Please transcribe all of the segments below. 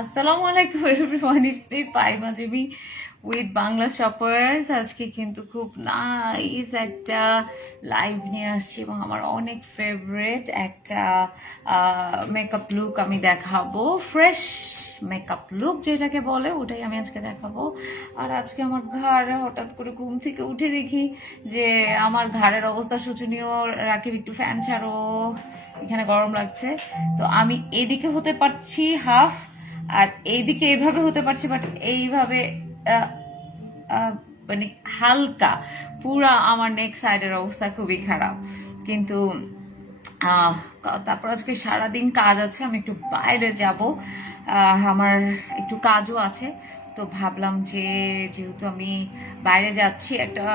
আসসালামু আলাইকুম everyone, it's me Paima Jimi with Bangla shoppers. আজকে কিন্তু খুব নাইস একটা লাইভ নিয়ে আসছি এবং আমার অনেক ফেভারিট একটা মেকআপ লুক আমি দেখাবো। ফ্রেশ মেকআপ লুক যেটাকে বলে ওটাই আমি আজকে দেখাবো। আর আজকে আমার ঘাড় হঠাৎ করে ঘুম থেকে উঠে দেখি যে আমার ঘাড়ের অবস্থা শোচনীয়। রাকিব একটু ফ্যান ছাড়ো, এখানে গরম লাগছে। তো আমি এদিকে হতে পারছি হাফ, আর এইদিকে এইভাবে হতে পারছে, বাট এইভাবে মানে হালকা। পুরা আমার নেক সাইডের অবস্থা খুবই খারাপ। কিন্তু তারপর আজকে সারাদিন কাজ আছে, আমি একটু বাইরে যাব, আমার একটু কাজও আছে। তো ভাবলাম যে যেহেতু আমি বাইরে যাচ্ছি, একটা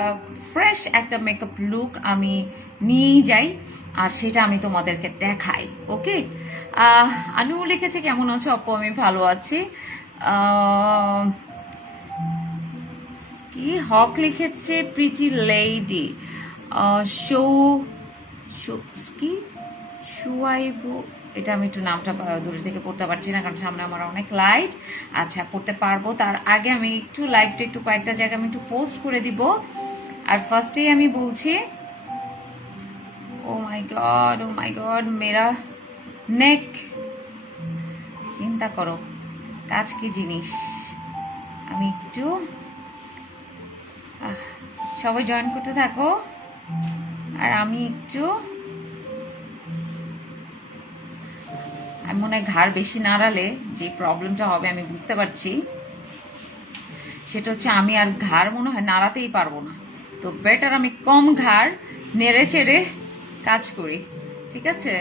ফ্রেশ একটা মেকআপ লুক আমি নিয়েই যাই, আর সেটা আমি তোমাদেরকে দেখাই। ওকে, আনু লিখেছে কেমন আছো আপু? আমি ভালো আছি। কি হক লিখেছে প্রিটি লেডি। শো কি শুয়াইবু, এটা আমি একটু নামটা দূরে থেকে পড়তে পারছি না কারণ সামনে আমার অনেক লাইট। আচ্ছা, পড়তে পারবো। তার আগে আমি একটু লাইভটা একটু কয়েকটা জায়গায় আমি একটু পোস্ট করে দিব। আর ফার্স্টেই আমি বলছি, ও মাই গড মেরা নেক। চিন্তা করো কাজ কি জিনিস। আমি একটু সবাই জয়েন করতে থাকো, আর আমি একটু মনে হয় ঘাড় বেশি নাড়ালে যে প্রবলেমটা হবে আমি বুঝতে পারছি, সেটা হচ্ছে আমি আর ঘাড় মনে হয় নাড়াতেই পারবো না। তো বেটার আমি কম ঘাড় নেড়ে চেড়ে কাজ করি, ঠিক আছে?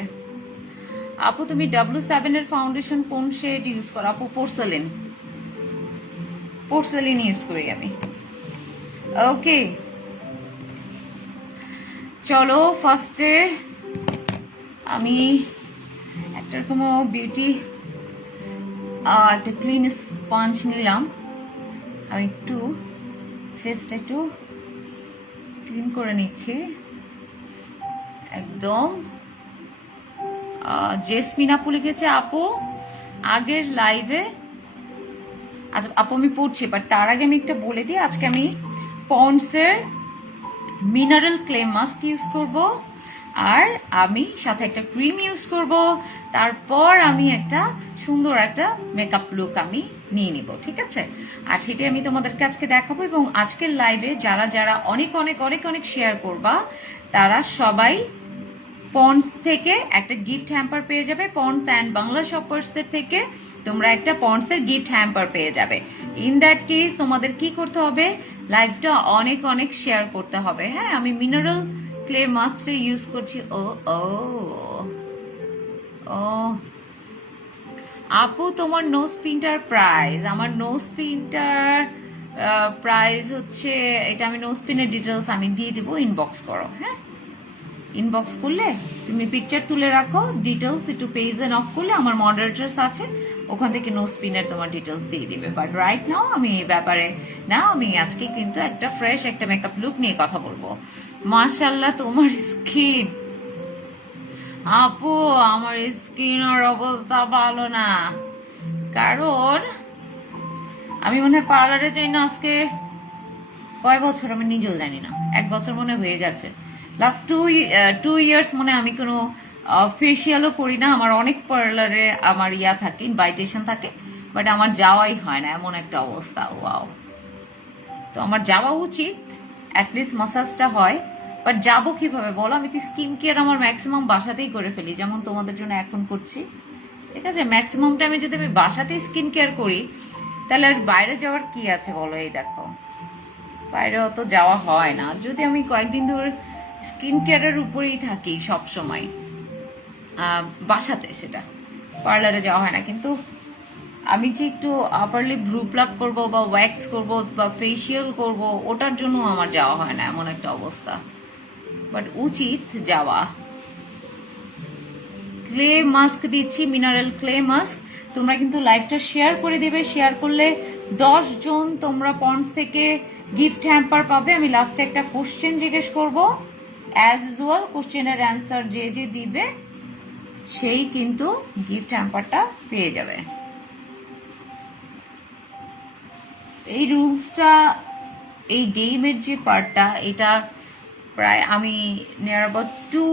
আপু তুমি W7 এর ফাউন্ডেশন কোন শেড ইউজ করো? আপু পোর্সেলিন ইউজ করি আমি। ওকে, চলো ফার্স্টে আমি একটা রকম বিউটি একটা ক্লিন স্পঞ্জ নিলাম। আমি একটু ফেসটা একটু ক্লিন করে নিচ্ছি একদম। জেসমিন আপু লিখেছে আপু আগের লাইভে। আচ্ছা আপু আমি পড়ছি, বাট তার আগে আমি একটা বলে দিই, আজকে আমি পন্ডসের মিনারেল ক্লে মাস্ক ইউজ করব, আর আমি সাথে একটা ক্রিম ইউজ করব। তারপর আমি একটা সুন্দর একটা মেকআপ লুক আমি নিয়ে নিব, ঠিক আছে? আর সেটাই আমি তোমাদেরকে আজকে দেখাবো। এবং আজকের লাইভে যারা যারা অনেক অনেক অনেক অনেক শেয়ার করবা, তারা সবাই পন্ডস থেকে একটা গিফট হ্যাম্পার পেয়ে যাবে। পন্ডস অ্যান্ড বাংলা শপার্সের থেকে তোমরা একটা পন্ডসের গিফট হ্যাম্পার পেয়ে যাবে। ইন দ্যাট কেস তোমাদের কি করতে হবে, লাইভটা অনেক অনেক শেয়ার করতে হবে। হ্যাঁ, আমি মিনারেল ক্লে মাস্ক ইউজ করছি। ও ও ও আপু তোমার নোজ প্রিন্টার প্রাইস? আমার নোজ প্রিন্টার প্রাইস হচ্ছে, এটা আমি নোজ প্রিন্টের ডিটেলস আমি দিয়ে দিব, ইনবক্স করো। হ্যাঁ, ইনবক্স করলে তুমি পিকচার তুলে রাখো, ডিটেলস একটু পেজে নক করলে আমার মডারেটরস আছে, ওখান থেকে নো স্পিনের তোমার ডিটেলস দিয়ে দিবে। বাট রাইট নাও আমি এই ব্যাপারে না, আমি আজকে কিন্তু একটা ফ্রেশ একটা মেকআপ লুক নিয়ে কথা বলবো। মাশাআল্লাহ তোমার স্কিন। আপু আমার স্কিনের অবস্থা ভালো না, কারণ আমি মনে হয় পার্লারে যাই না আজকে কয় বছর আমি নিজেও জানি না, 1 বছর মনে হয়ে গেছে। লাস্ট টু ইয়ার্স মনে আমি কোনো ফেসিয়ালও করি না। আমার অনেক পার্লারে আমার ইয়া থাকে, ইনভাইটেশন থাকে, বাট আমার যাওয়াই হয় না, এমন একটা অবস্থা। ওয়াও, তো আমার যাওয়া উচিত, অ্যাটলিস্ট মাসাজটা হয়। বাট যাবো কিভাবে বলো? আমি তো স্কিন কেয়ার আমার ম্যাক্সিমাম বাসাতেই করে ফেলি, যেমন তোমাদের জন্য এখন করছি, ঠিক আছে? ম্যাক্সিমাম টাইমে যদি আমি বাসাতেই স্কিন কেয়ার করি, তাহলে আর বাইরে যাওয়ার কি আছে বলো? এই দেখো, বাইরে অত যাওয়া হয় না। যদি আমি কয়েকদিন ধরে স্কিন কেয়ারের উপরেই থাকি সব সময় বাসাতে, সেটা পার্লারে যাওয়া হয় না। কিন্তু আমি যে একটু আপারলি ভ্রু প্লাক করবো বা ওয়্যাক্স করবো বা ফেসিয়াল করব, ওটার জন্য আমার যাওয়া হয় না, এমন একটা অবস্থা। বাট উচিত যাওয়া। ক্লে মাস্ক দিচ্ছি, মিনারেল ক্লে মাস্ক। তোমরা কিন্তু লাইভটা শেয়ার করে দেবে, শেয়ার করলে 10 জন তোমরা পন্ডস থেকে গিফট হ্যাম্পার পাবে। আমি লাস্টে একটা কোশ্চেন জিজ্ঞেস করব, অ্যাজ ইউজুয়াল কোশ্চেনের অ্যান্সার যে যে দিবে সেই কিন্তু গিফট হ্যাম্পারটা পেয়ে যাবে। এই রুলসটা, এই গেমের যে পার্টটা, এটা প্রায় আমি নিয়ার অ্যাবাউট 2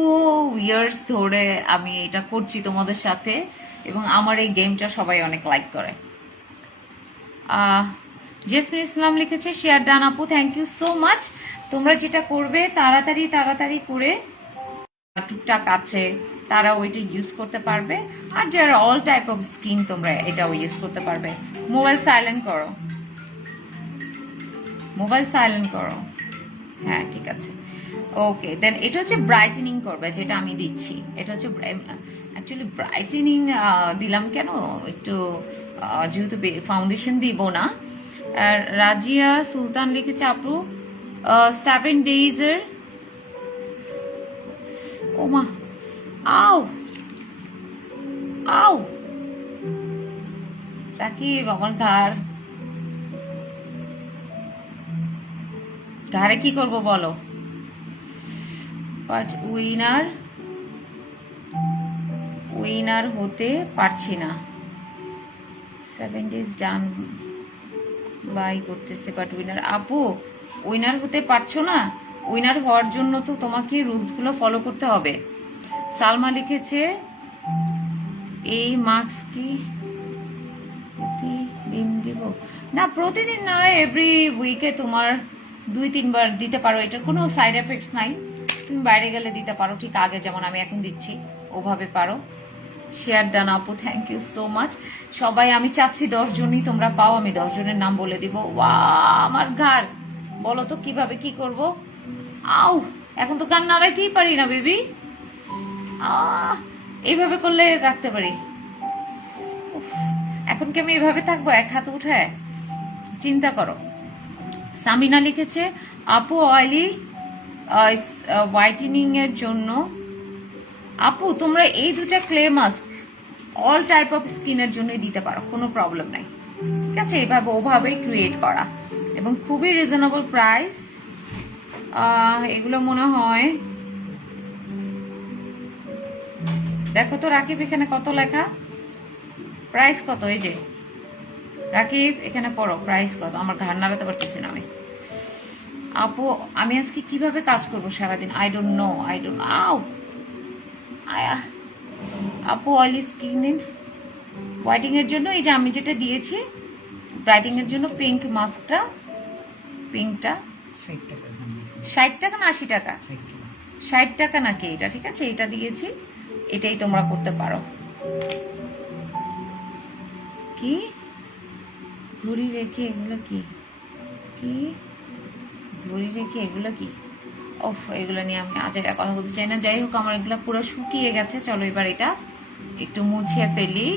years ধরে আমি এটা করছি তোমাদের সাথে, এবং আমার এই গেমটা সবাই অনেক লাইক করে। জেসমিন ইসলাম লিখেছে শেয়ার ডান আপু, থ্যাংক ইউ সো মাচ। তোমরা যেটা করবে তাড়াতাড়ি তাড়াতাড়ি করে, টুকটাক আছে তারা ওইটা ইউজ করতে পারবে, আর যারা অল টাইপ অফ স্কিন তোমরা এটাও ইউজ করতে পারবে। মোবাইল সাইলেন্ট করো, মোবাইল সাইলেন্ট করো। হ্যাঁ ঠিক আছে, ওকে। দেন এটা হচ্ছে ব্রাইটেনিং করবে, যেটা আমি দিচ্ছি। এটা হচ্ছে অ্যাকচুয়ালি ব্রাইটেনিং দিলাম কেন, একটু যেহেতু ফাউন্ডেশন দিব না। আর রাজিয়া সুলতান লিখেছে আপু 7 days-এর, ও মা, আও আও রাকিব, আমার ঘাড়ে কি করব বলো। বাট উইনার হতে পারছি না। 7 days ডান বাই করতেছে, বাট উইনার। আপু উইনার হতে পারছো না, উইনার হওয়ার জন্য তো তোমাকে রুলসগুলো ফলো করতে হবে। সালমা লিখেছে এই মার্কস কি প্রতিদিন দিব না? প্রতিদিন না, এভরি উইকে তোমার 2-3 বার দিতে পারো, এটার কোনো সাইড এফেক্টস নাই। তুমি বাইরে গেলে দিতে পারো, ঠিক আগে যেমন আমি এখন দিচ্ছি ওভাবে পারো। শেয়ার ডান আপু, থ্যাংক ইউ সো মাচ। সবাই আমি চাচ্ছি 10 জনই তোমরা পাও, আমি 10 জনের নাম বলে দিব। ওয়া আমার ঘাড়, বলো তো কিভাবে কি করব। আউ, এখন তো গান নাড়াইতেই পারি না বেবি। এইভাবে করলে রাখতে পারি। এখন কি আমি এভাবে থাকবো এক হাত উঠে? চিন্তা করো। সামিনা লিখেছে আপু অয়েলি হোয়াইটেনিং এর জন্য, আপু তোমরা এই দুটা clay mask all type of স্কিনের জন্যই দিতে পারো, কোনো প্রবলেম নাই। ঠিক আছে, এইভাবে ওভাবেই ক্রিয়েট করা, এবং খুবই রিজনেবল প্রাইস। এগুলো মনে হয়, দেখো তো রাকিব এখানে কত লেখা, প্রাইস কত? এই যে রাকিব এখানে পড়ো প্রাইস কত। আমার ঘাড় নাড়াতে পারতেছি না আমি। আপু আমি আজকে কিভাবে কাজ করবো সারাদিন? I don't know. আও আয়া। আপু অয়েলি স্কিন হোয়াইটিং এর জন্য এই যে আমি যেটা দিয়েছি ব্রাইটিং এর জন্য, পিঙ্ক মাস্কটা, পিঙ্কটা 60 টাকা না 80 টাকা? 60 টাকা নাকি এটা? ঠিক আছে, এটা দিয়েছি, এটাই তোমরা করতে পারো। কি ঘুড়ি রেখে এগুলো কি কি ঘুড়ি রেখে এগুলো কি? ওফ, এগুলো নিয়ে আমি আজ এটা কথা বলতে চাই না। যাই হোক, আমার এগুলো পুরো শুকিয়ে গেছে। চলো এবার এটা একটু মুছে ফেলি।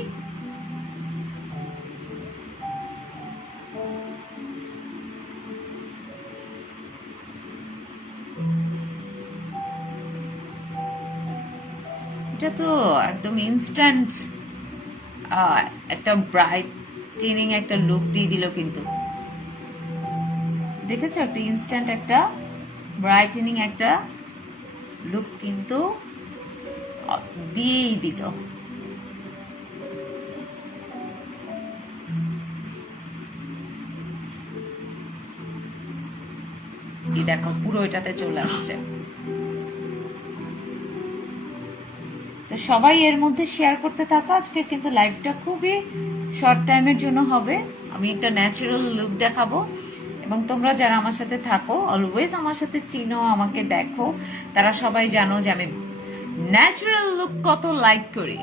এটা তো একদম ইনস্ট্যান্ট একটা ব্রাইটেনিং একটা লুক দিয়ে দিল, কিন্তু দেখেছো একটা ইনস্ট্যান্ট একটা ব্রাইটেনিং একটা লুক কিন্তু দিয়েই দিল। এই দেখো পুরো এটাতে চলে আসছে। তো সবাই এর মধ্যে শেয়ার করতে থাকো। আজকে কিন্তু লাইভটা খুবই শর্ট টাইমের জন্য হবে, আমি একটা ন্যাচারাল লুক দেখাবো, এবং তোমরা যারা আমার সাথে থাকো, অলওয়েজ আমার সাথে চিনো, আমাকে দেখো, তারা সবাই জানো যে আমি ন্যাচারাল লুক কত লাইক করি।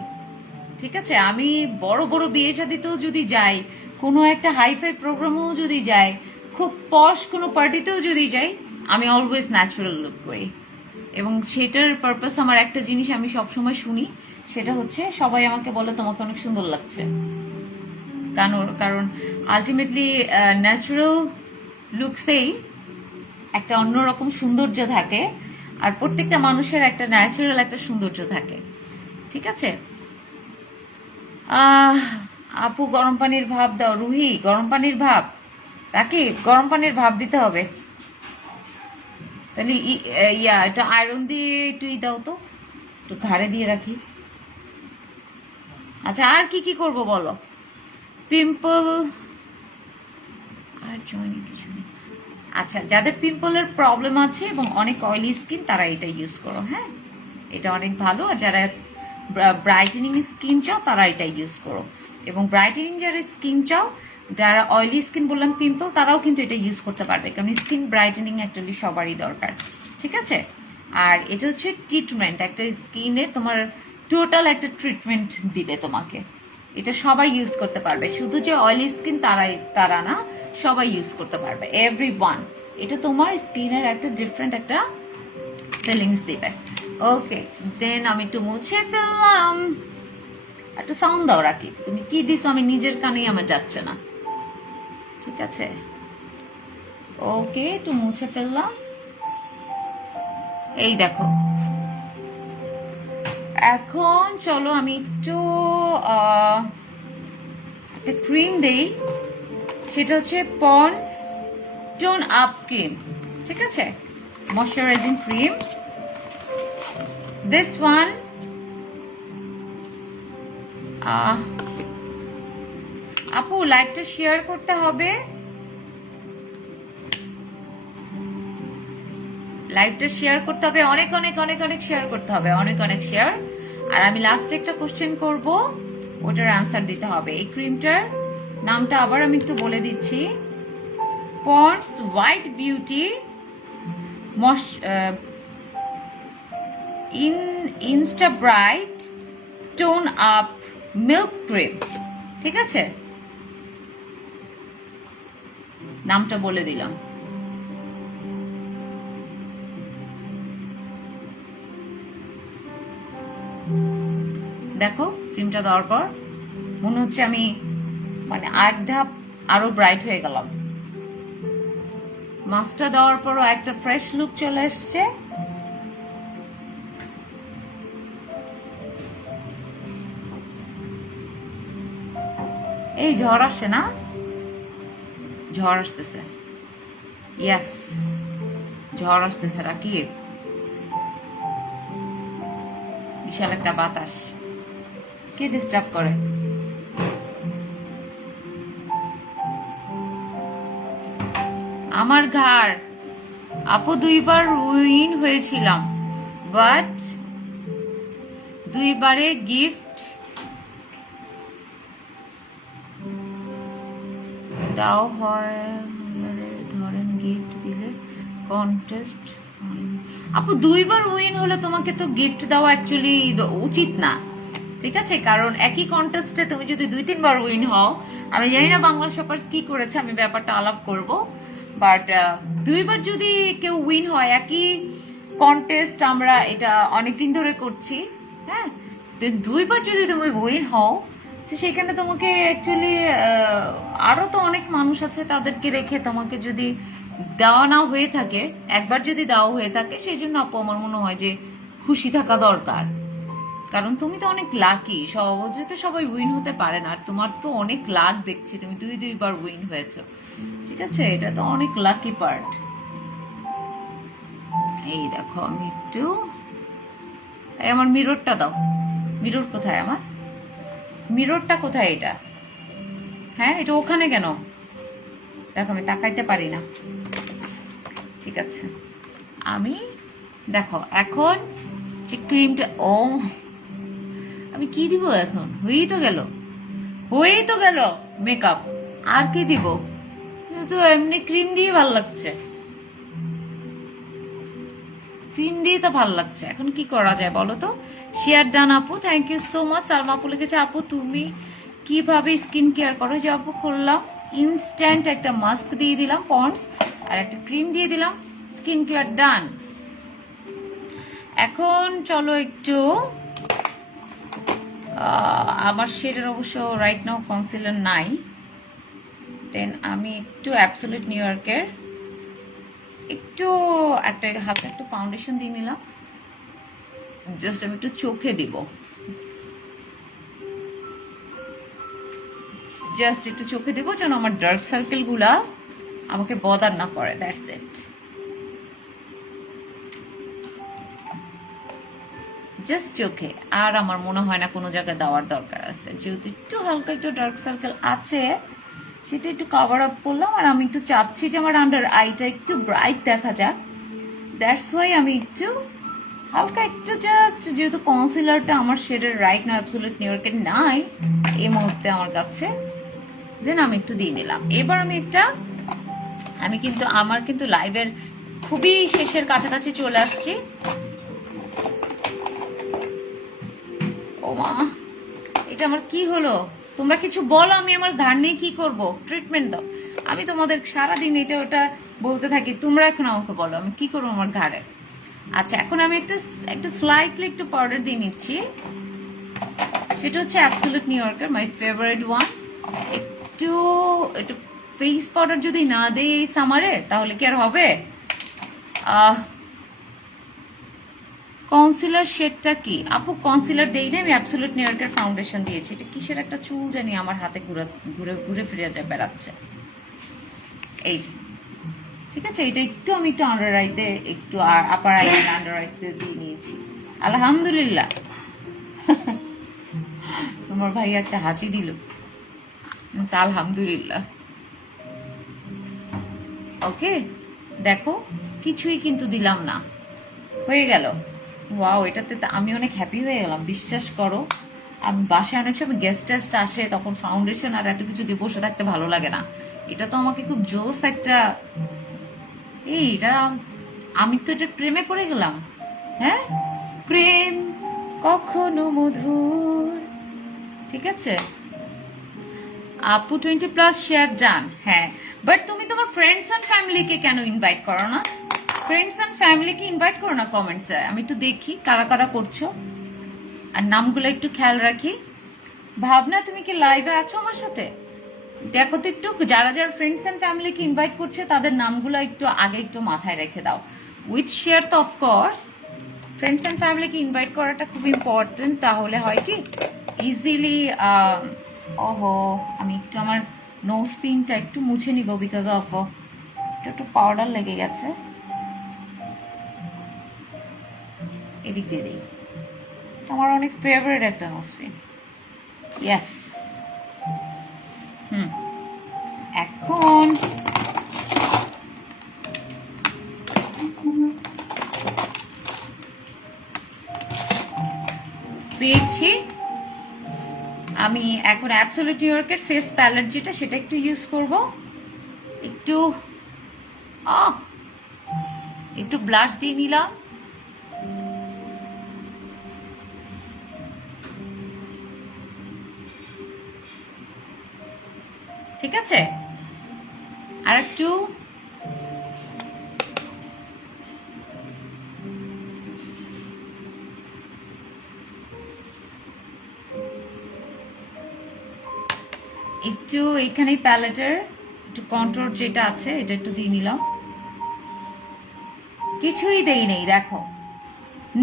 ঠিক আছে, আমি বড় বড় বিয়ে শাদিতেও যদি যাই, কোনো একটা হাইফাই প্রোগ্রামেও যদি যাই, খুব পশ কোনো পার্টিতেও যদি যাই, আমি অলওয়েজ ন্যাচারাল লুক করি। এবং সেটার পারপাস আমার একটা জিনিস আমি সবসময় শুনি, সেটা হচ্ছে সবাই আমাকে বলে তোমাকে অনেক সুন্দর লাগছে। কারণ আলটিমেটলি ন্যাচারাল লুকসেই একটা অন্যরকম সৌন্দর্য থাকে, আর প্রত্যেকটা মানুষের একটা ন্যাচারাল একটা সৌন্দর্য থাকে। ঠিক আছে, আপু গরম পানির ভাব দাও। রুহি গরম পানির ভাব, তাকে গরম পানির ভাব দিতে হবে। তাহলে এটা আয়রন দিয়ে একটু দাও তো, একটু ঘাড়ে দিয়ে রাখি। আচ্ছা আর কি কি করব বলো? পিম্পল আর জয়েনি কিছু নেই। আচ্ছা, যাদের পিম্পলের প্রবলেম আছে এবং অনেক অয়েলি স্কিন তারা এটা ইউজ করো, হ্যাঁ, এটা অনেক ভালো। আর যারা ব্রাইটেনিং স্কিন চাও তারা এটা ইউজ করো, এবং ব্রাইটেনিং যারা স্কিন চাও, যারা অয়েলি স্কিন বললাম পিম্পল, তারাও কিন্তু এটা ইউজ করতে পারবে, কারণ স্কিন ব্রাইটেনিং অ্যাকচুয়ালি সবারই দরকার, ঠিক আছে। আর এটা হচ্ছে ট্রিটমেন্ট, একটা স্কিনের তোমার টোটাল একটা ট্রিটমেন্ট দিবে তোমাকে। এটা সবাই ইউজ করতে পারবে, শুধু যে অয়েলি স্কিন তারা না, সবাই ইউজ করতে পারবে, এভরিওয়ান। এটা তোমার স্কিনের একটা ডিফারেন্ট একটা ফিলিংস দিবে। ওকে, দেন আমি একটু মুছে ফেললাম। একটা সাউন্ড দাও রাখি, তুমি কি দিছো আমি নিজের কানেই আমার যাচ্ছে না, ঠিক আছে। ওকে, একটু মুছে ফেললাম। এই দেখো, এখন চলো আমি একটু একটা ক্রিম দেই, সেটা হচ্ছে পন্ডস টোন আপ ক্রিম, ঠিক আছে, ময়শ্চারাইজিং ক্রিম। দিস ওয়ান আপু লাইভটা শেয়ার করতে হবে, লাইভটা শেয়ার করতে হবে, অনেক অনেক অনেক অনেক শেয়ার করতে হবে, অনেক অনেক শেয়ার। আর আমি লাস্টে একটা কোশ্চেন করব, ওটার আনসার দিতে হবে। এই ক্রিমটার নামটা আবার আমি একটু বলে দিচ্ছি, Pond's white beauty insta bright tone up milk cream, ঠিক আছে, নামটা বলে দিলাম। দেখো ক্রিমটা দেওয়ার পর মনে হচ্ছে আমি মানে এক ধাপ আরো ব্রাইট হয়ে গেলাম। মাস্কটা দেওয়ার পরও একটা ফ্রেশ লুক চলে এসছে। এই ঝড় আসছে না, ঝড় আসতেছে, ইয়েস ঝড় আসতেছে, রাকিব বিশাল একটা বাতাস, কে ডিস্টার্ব করে? আমার ঘাড় আপু 2বার উইন হয়েছিলাম, বাট 2বারে গিফট দাও হয়, ধরেন গিফট দিলে কন্টেস্ট। আপু 2বার উইন হলে তোমাকে তো গিফট দেওয়া অ্যাকচুয়ালি উচিত না, ঠিক আছে, কারণ একই কন্টেস্টে তুমি যদি 2-3বার উইন হও, আমি জানি না বাংলা শপার্স কি করেছে, আমি ব্যাপারটা আলাপ করব, বাট 2বার যদি কেউ উইন হয় একই কন্টেস্ট, আমরা এটা অনেকদিন ধরে করছি, হ্যাঁ, 2বার যদি তুমি উইন হও, সেখানে তোমাকে অ্যাকচুয়ালি আরো তো অনেক মানুষ আছে, তাদেরকে রেখে তোমাকে যদি দেওয়া না হয়ে থাকে, একবার যদি দেওয়া হয়ে থাকে, সেই জন্য আপু আমার মনে হয় যে খুশি থাকা দরকার, কারণ তুমি তো অনেক লাকি, সহজে তো সবাই উইন হতে পারে না, আর তোমার তো অনেক লাক দেখছি, তুমি 2বার উইন হয়েছো, ঠিক আছে, এটা তো অনেক লাকি পার্ট। এই দেখো আমি একটু, আমার মিররটা দাও, মিরর কোথায়, আমার মিররটা কোথায়, এটা, হ্যাঁ এটা ওখানে কেন, দেখো আমি তাকাইতে পারি না, ঠিক আছে, আমি দেখো এখন যে ক্রিমটা, ও আমি কি দিব এখন, হয়েই তো গেল মেকআপ, আর কি দিব, তো এমনি ক্রিম দিয়ে ভালো লাগছে, ক্রিম দিয়ে তো ভালো লাগছে, এখন কি করা যায় বলো তো। শেয়ার ডান আপু, thank you so much. Salma আপু লিখেছে, আপু তুমি কিভাবে স্কিন কেয়ার করো, যে আপু করলাম, ইনস্ট্যান্ট একটা মাস্ক দিয়ে দিলাম পন্ডস, আর একটা ক্রিম দিয়ে দিলাম, স্কিন কেয়ার ডান। এখন চলো একটু, আমার শেডের অবশ্য রাইট নাও কনসিলার নাই, দেন আমি একটু অ্যাবসলিউট নিউ ইয়র্কের একটু একটা হালকা একটু ফাউন্ডেশন দিয়ে নিলাম, জাস্ট আমি একটু চোখে দিব, জাস্ট একটু চোখে দিব, যেন আমার ডার্ক সার্কেল গুলা আমাকে বদার না করে, দ্যাটস ইট, জাস্ট চোখে। আর আমার মনে হয় না কোনো জায়গায় দেওয়ার দরকার আছে, যেহেতু একটু হালকা একটু ডার্ক সার্কেল আছে, সেটা একটু কভার আপ করলাম। আর আমি একটু চাচ্ছি যে আমার আন্ডার আইটা একটু ব্রাইট দেখা যাক, দ্যাটস ওয়াই আমি একটু হালকা একটু জাস্ট, যেহেতু কনসিলারটা আমার শেডের রাইট না অ্যাবসলিউট নিউ ইয়র্কের নাই এই মুহূর্তে আমার কাছে, দেন আমি একটু দিয়ে নিলাম। এবার আমি কিন্তু আমার কিন্তু লাইভের খুবই শেষের কাছাকাছি চলে আসছি। ও মা, এটা আমার কি হলো? তোমরা কিছু বলো, আমি আমার ঘাড় নিয়ে কি করব? ট্রিটমেন্ট দাও। আমি তোমাদের সারাদিন এটা ওটা বলতে থাকি, তোমরা এখন আমাকে বলো আমি কি করবো আমার ঘাড়ে। আচ্ছা, এখন আমি একটু স্লাইটলি একটু পাউডার দিয়ে নিচ্ছি। সেটা হচ্ছে অ্যাবসলিউট নিউ ইয়র্কের মাই ফেভারিট ওয়ান। একটু একটু ফেস পাউডার যদি না দেই এই সামারে তাহলে কি আর হবে? কনসিলার শেডটা কি আপু? কনসিলার দেই না, আমি অ্যাবসলিউট নিউ ইয়র্কের ফাউন্ডেশন দিয়েছি। এটা কিসের একটা চুল জানি আমার হাতে ঘুরে ঘুরে ঘুরে ফিরে যায়, বেড়াচ্ছে। এই যে, ঠিক আছে, এটা আমি একটু আন্ডার আইতে একটু আর আপার আই আন্ডার আইতে দিয়ে নিয়েছি। আলহামদুলিল্লাহ। তোমার ভাই একটা হাঁচি দিল, আলহামদুলিল্লাহ। ওকে, দেখো কিছুই কিন্তু দিলাম না, হয়ে গেল। ওয়াও, এটাতে আমি অনেক হ্যাপি হয়ে গেলাম, বিশ্বাস করো। আমি বাসায় অনেক সময় গেস্ট টেস্ট আসে, তখন ফাউন্ডেশন আর এত কিছু দিয়ে বসে থাকতে ভালো লাগে না। এটা তো আমাকে খুব জোস একটা, এটা আমি তো এটা প্রেমে পড়ে গেলাম। হ্যাঁ, প্রেম কখনো মধুর। ঠিক আছে আপু, 20+ শেয়ার যান। হ্যাঁ, বাট তুমি তোমার ফ্রেন্ডস এন্ড ফ্যামিলিকে কেন ইনভাইট করো না? ফ্রেন্ডস এন্ড ফ্যামিলিকে ইনভাইট করো না কমেন্টসে, আমি একটু দেখি কারা কারা করছো, আর নামগুলো একটু খেয়াল রাখি। ভাবনা, তুমি কি লাইভে আছো আমার সাথে? দেখো তো একটু, যারা যারা ফ্রেন্ডস এন্ড ফ্যামিলিকে ইনভাইট করছে তাদের নামগুলো একটু আগে একটু মাথায় রেখে দাও। উইথ শেয়ার তো অফকোর্স, ফ্রেন্ডস এন্ড ফ্যামিলিকে ইনভাইট করাটা খুব ইম্পর্টেন্ট। তাহলে হয় কি ইজিলি, ওহো, আমি একটু আমার নোজ পিনটা একটু মুছে নিব, বিকজ অফ একটু পাউডার লেগে গেছে। এদিক দিয়ে দিই, আমার অনেক ফেভারিট একটা নোজ পিন। ইয়েস। এখন পেয়েছি আমি। এখন অ্যাবসলিউট নিউ ইয়র্কের ফেস প্যালেট যেটা, সেটা একটু ইউজ করব। একটু ব্লাশ দিয়ে নিলাম। ঠিক আছে, আর একটু এখানে প্যালেটের একটু কন্ট্রোল যেটা আছে এটা একটু দিয়ে নিলাম। কিছুই দেই নেই, দেখো,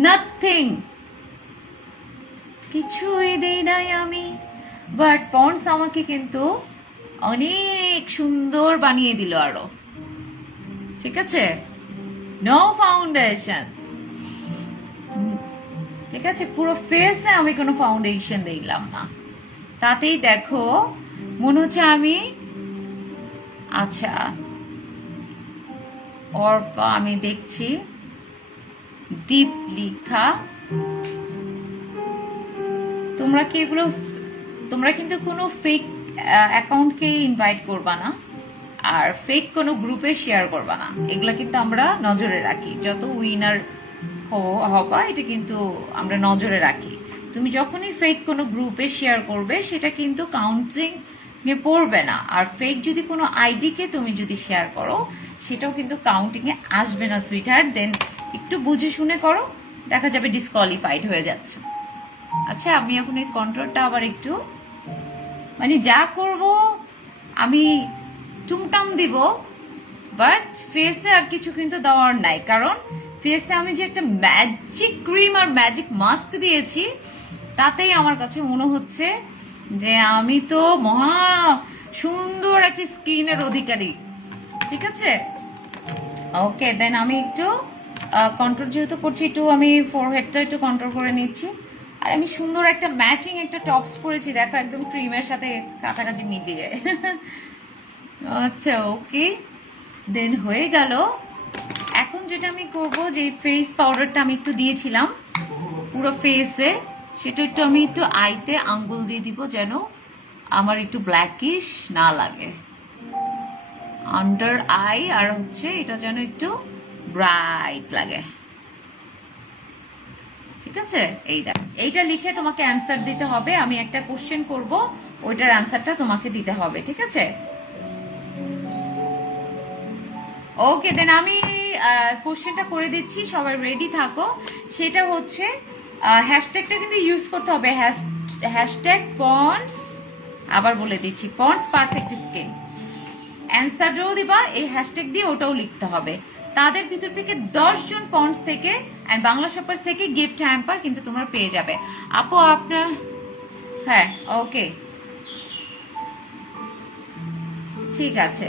নাথিং, কিছুই দেই নাই আমি। বাট পন্ডস আমাকে কিন্তু অনেক সুন্দর বানিয়ে দিল আরো। ঠিক আছে, নো ফাউন্ডেশন। ঠিক আছে, পুরো ফেসে আমি কোনো ফাউন্ডেশন দিলাম না, তাতেই দেখো মনে হচ্ছে আমি, আচ্ছা অর্পা, আমি দেখছি দীপলিখা, তোমরা কিন্তু কোনো ফেক অ্যাকাউন্টকে ইনভাইট করবা না, আর ফেক কোনো গ্রুপে শেয়ার করবা না। এগুলো কিন্তু আমরা নজরে রাখি, যত উইনার হবা এটা কিন্তু আমরা নজরে রাখি। তুমি যখনই ফেক কোনো গ্রুপে শেয়ার করবে সেটা কিন্তু কাউন্টিং এ পড়বে না। আর ফেক যদি কোনো আইডিকে তুমি যদি শেয়ার করো সেটাও কিন্তু কাউন্টিং এ আসবে না সুইটহার্ট। দেন একটু বুঝে শুনে করো, দেখা যাবে ডিসকোয়ালিফাইড হয়ে যাচ্ছে। আচ্ছা, আমি এখন এই কন্ট্রোলটা আবার একটু, মানে যা করব আমি টুমটাম দিব, বাট ফেসে আর কিছু কিন্তু দেওয়ার নাই। কারণ ফেসে আমি যে একটা ম্যাজিক ক্রিম আর ম্যাজিক মাস্ক দিয়েছি, তাতেই আমার কাছে মনে হচ্ছে যে আমি তো মহা সুন্দর একটা স্কিনের অধিকারী। ঠিক আছে, ওকে, দেন আমি একটু কন্ট্রোল যেহেতু করছি, একটু আমি ফোরহেডটা একটু কন্ট্রোল করে নিচ্ছি। আর আমি সুন্দর একটা ম্যাচিং একটা টপস পরেছি, দেখো, একদম ক্রিমের সাথে কাছাকাছি মিলিয়ে। আচ্ছা ওকে, দেন হয়ে গেল। এখন যেটা আমি করব, যে ফেস পাউডারটা আমি একটু দিয়েছিলাম পুরো ফেসে, সেটা একটু আমি একটু আইতে আঙ্গুল দিয়ে দিব, যেন আমার একটু ব্ল্যাকিশ না লাগে আন্ডার আই, আর হচ্ছে এটা যেন একটু ব্রাইট লাগে। ঠিক আছে, এইটা লিখে তোমাকে অ্যান্সার দিতে হবে। আমি একটা কোশ্চেন করব, ওইটার অ্যান্সারটা তোমাকে দিতে হবে। ঠিক আছে, ওকে। দেন আমি কোশ্চেনটা করে দিচ্ছি, সবাই রেডি থাকো। সেটা হচ্ছে হ্যাশট্যাগটা কিন্তু ইউজ করতে হবে, হ্যাশট্যাগ পন্ডস। আবার বলে দিচ্ছি, পন্ডস পারফেক্ট স্কিন। অ্যান্সারটাও দিবা এই হ্যাশট্যাগ দিয়ে, ওটাও লিখতে হবে। তাদের ভিতর থেকে 10 জন পন্ডস থেকে অ্যান্ড বাংলা শপার্স থেকে গিফট হ্যাম্পার কিন্তু তোমরা পেয়ে যাবে। আপু আপনার, হ্যাঁ ওকে ঠিক আছে।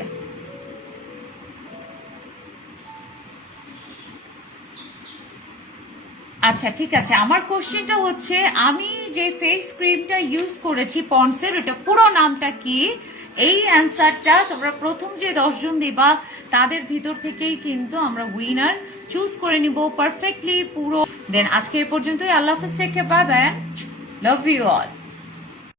আচ্ছা ঠিক আছে, আমার কোশ্চেনটা হচ্ছে, আমি যে ফেস ক্রিমটা ইউজ করেছি পন্ডসের, ওটা পুরো নামটা কি? এই অ্যান্সারটা তোমরা প্রথম যে 10 জন দিবা তাদের ভিতর থেকেই কিন্তু আমরা উইনার চুজ করে নিব পারফেক্টলি পুরো। দেন আজকে এই পর্যন্তই। আল্লাহ হাফেজ, take care, bye bye, love you all.